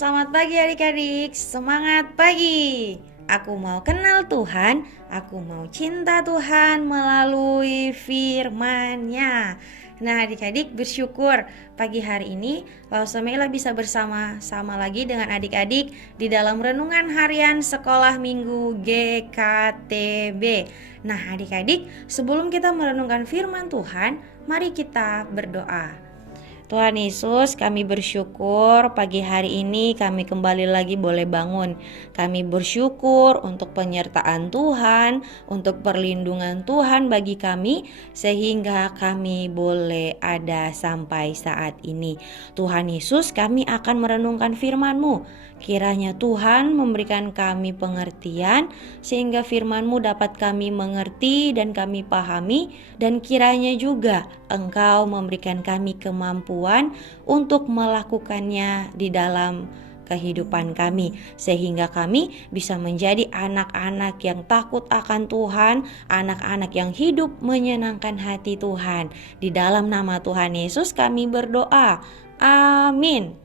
selamat pagi adik-adik. Semangat pagi. Aku mau kenal Tuhan, aku mau cinta Tuhan melalui firman-Nya. Nah adik-adik bersyukur pagi hari ini Lausa Mela bisa bersama-sama lagi dengan adik-adik di dalam renungan harian sekolah minggu GKTB. Nah adik-adik, sebelum kita merenungkan firman Tuhan, mari kita berdoa. Tuhan Yesus, kami bersyukur pagi hari ini kami kembali lagi boleh bangun. Kami bersyukur untuk penyertaan Tuhan, untuk perlindungan Tuhan bagi kami, sehingga kami boleh ada sampai saat ini. Tuhan Yesus, kami akan merenungkan firman-Mu. Kiranya Tuhan memberikan kami pengertian, sehingga firman-Mu dapat kami mengerti dan kami pahami, dan kiranya juga Engkau memberikan kami kemampuan untuk melakukannya di dalam kehidupan kami, sehingga kami bisa menjadi anak-anak yang takut akan Tuhan, anak-anak yang hidup menyenangkan hati Tuhan. Di dalam nama Tuhan Yesus kami berdoa, amin.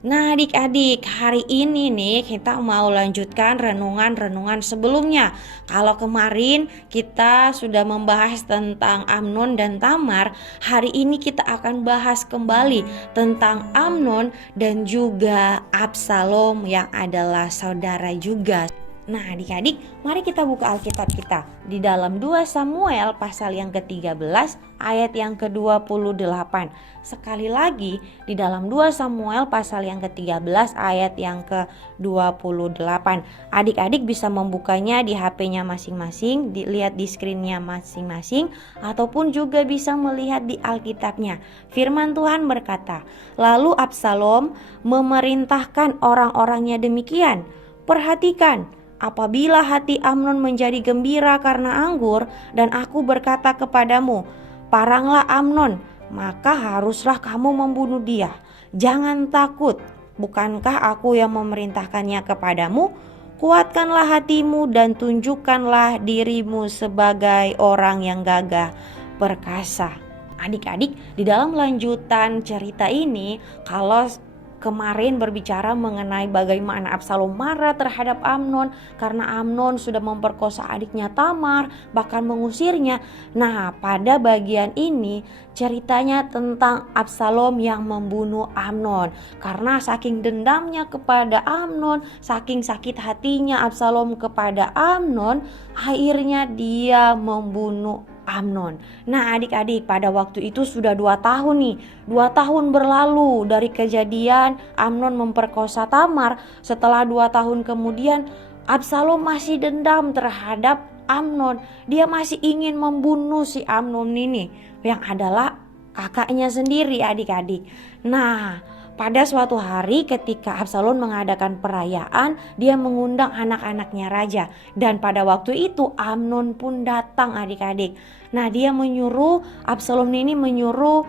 Nah adik-adik, hari ini nih kita mau lanjutkan renungan-renungan sebelumnya. Kalau kemarin kita sudah membahas tentang Amnon dan Tamar, hari ini kita akan bahas kembali tentang Amnon dan juga Absalom yang adalah saudara juga. Nah adik-adik, mari kita buka Alkitab kita di dalam 2 Samuel pasal yang ke-13 ayat yang ke-28. Sekali lagi di dalam 2 Samuel pasal yang ke-13 ayat yang ke-28. Adik-adik bisa membukanya di HP-nya masing-masing, dilihat di screen-nya masing-masing, ataupun juga bisa melihat di Alkitabnya. Firman Tuhan berkata, lalu Absalom memerintahkan orang-orangnya demikian, perhatikan, apabila hati Amnon menjadi gembira karena anggur, dan aku berkata kepadamu, paranglah Amnon, maka haruslah kamu membunuh dia. Jangan takut, bukankah aku yang memerintahkannya kepadamu? Kuatkanlah hatimu dan tunjukkanlah dirimu sebagai orang yang gagah perkasa. Adik-adik, di dalam lanjutan cerita ini, kalau kemarin berbicara mengenai bagaimana Absalom marah terhadap Amnon karena Amnon sudah memperkosa adiknya Tamar, bahkan mengusirnya. Nah, pada bagian ini ceritanya tentang Absalom yang membunuh Amnon. Karena saking dendamnya kepada Amnon, saking sakit hatinya Absalom kepada Amnon, akhirnya dia membunuh Amnon. Nah adik-adik, pada waktu itu sudah 2 tahun nih, 2 tahun berlalu dari kejadian Amnon memperkosa Tamar. Setelah 2 tahun kemudian, Absalom masih dendam terhadap Amnon. Dia masih ingin membunuh si Amnon ini, yang adalah kakaknya sendiri adik-adik. Nah, pada suatu hari ketika Absalom mengadakan perayaan, dia mengundang anak-anaknya raja. Dan pada waktu itu Amnon pun datang adik-adik. Nah, dia menyuruh, Absalom ini menyuruh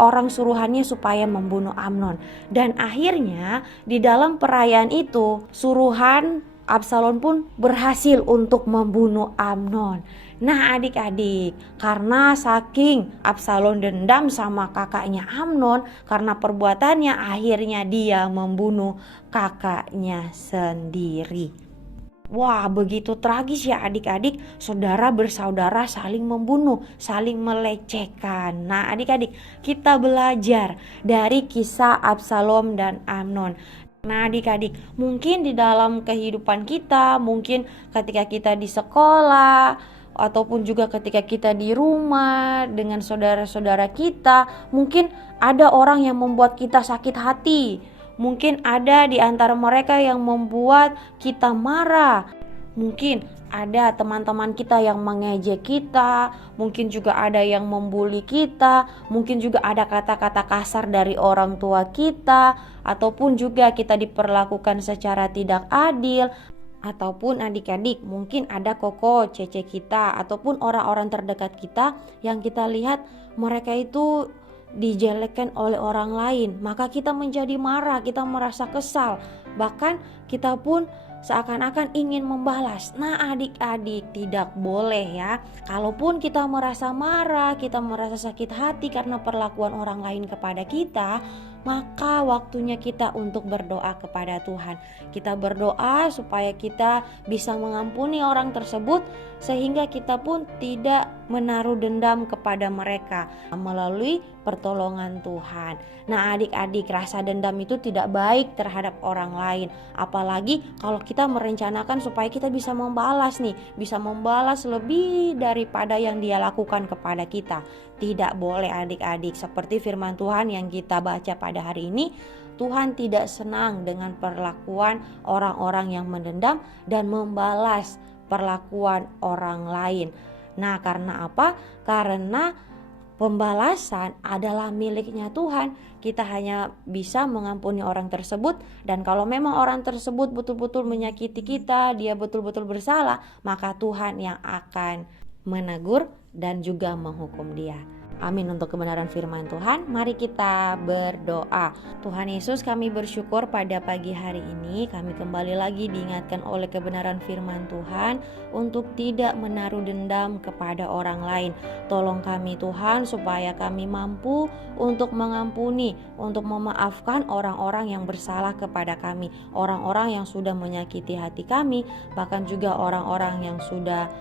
orang suruhannya supaya membunuh Amnon. Dan akhirnya di dalam perayaan itu suruhan Absalom pun berhasil untuk membunuh Amnon. Nah adik-adik, karena saking Absalom dendam sama kakaknya Amnon, karena perbuatannya akhirnya dia membunuh kakaknya sendiri. Wah, begitu tragis ya adik-adik, saudara bersaudara saling membunuh, saling melecehkan. Nah adik-adik, kita belajar dari kisah Absalom dan Amnon. Nah adik-adik, mungkin di dalam kehidupan kita, mungkin ketika kita di sekolah, ataupun juga ketika kita di rumah dengan saudara-saudara kita, mungkin ada orang yang membuat kita sakit hati. Mungkin ada di antara mereka yang membuat kita marah. Mungkin ada teman-teman kita yang mengejek kita, mungkin juga ada yang membuli kita, mungkin juga ada kata-kata kasar dari orang tua kita, ataupun juga kita diperlakukan secara tidak adil. Ataupun adik-adik, mungkin ada koko cece kita ataupun orang-orang terdekat kita yang kita lihat mereka itu dijelekkan oleh orang lain, maka kita menjadi marah, kita merasa kesal, bahkan kita pun seakan-akan ingin membalas. Nah adik-adik, tidak boleh ya. Kalaupun kita merasa marah, kita merasa sakit hati karena perlakuan orang lain kepada kita, maka waktunya kita untuk berdoa kepada Tuhan. Kita berdoa supaya kita bisa mengampuni orang tersebut, sehingga kita pun tidak menaruh dendam kepada mereka melalui pertolongan Tuhan. Nah, adik-adik, rasa dendam itu tidak baik terhadap orang lain, apalagi kalau kita merencanakan supaya kita bisa membalas bisa membalas lebih daripada yang dia lakukan kepada kita. Tidak boleh adik-adik, seperti firman Tuhan yang kita baca pada hari ini. Tuhan tidak senang dengan perlakuan orang-orang yang mendendam dan membalas perlakuan orang lain. Nah, karena apa? Karena pembalasan adalah miliknya Tuhan. Kita hanya bisa mengampuni orang tersebut, dan kalau memang orang tersebut betul-betul menyakiti kita, dia betul-betul bersalah, maka Tuhan yang akan menegur dan juga menghukum dia. Amin untuk kebenaran firman Tuhan. Mari kita berdoa. Tuhan Yesus, kami bersyukur pada pagi hari ini kami kembali lagi diingatkan oleh kebenaran firman Tuhan untuk tidak menaruh dendam kepada orang lain. Tolong kami Tuhan supaya kami mampu untuk mengampuni, untuk memaafkan orang-orang yang bersalah kepada kami, orang-orang yang sudah menyakiti hati kami, bahkan juga orang-orang yang sudah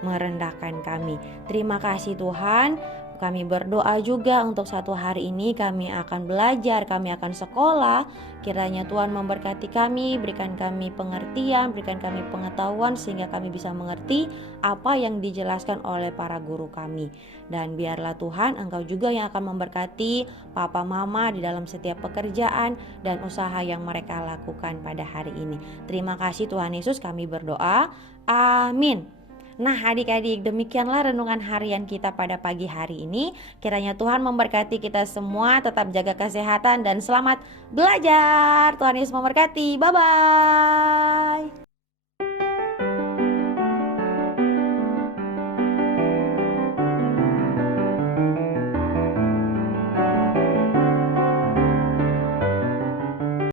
merendahkan kami. Terima kasih Tuhan. Kami berdoa juga untuk satu hari ini kami akan belajar, kami akan sekolah. Kiranya Tuhan memberkati kami, berikan kami pengertian, berikan kami pengetahuan sehingga kami bisa mengerti apa yang dijelaskan oleh para guru kami. Dan biarlah Tuhan Engkau juga yang akan memberkati papa mama di dalam setiap pekerjaan dan usaha yang mereka lakukan pada hari ini. Terima kasih Tuhan Yesus, kami berdoa. Amin. Nah adik-adik, demikianlah renungan harian kita pada pagi hari ini. Kiranya Tuhan memberkati kita semua, tetap jaga kesehatan dan selamat belajar. Tuhan Yesus memberkati, bye-bye.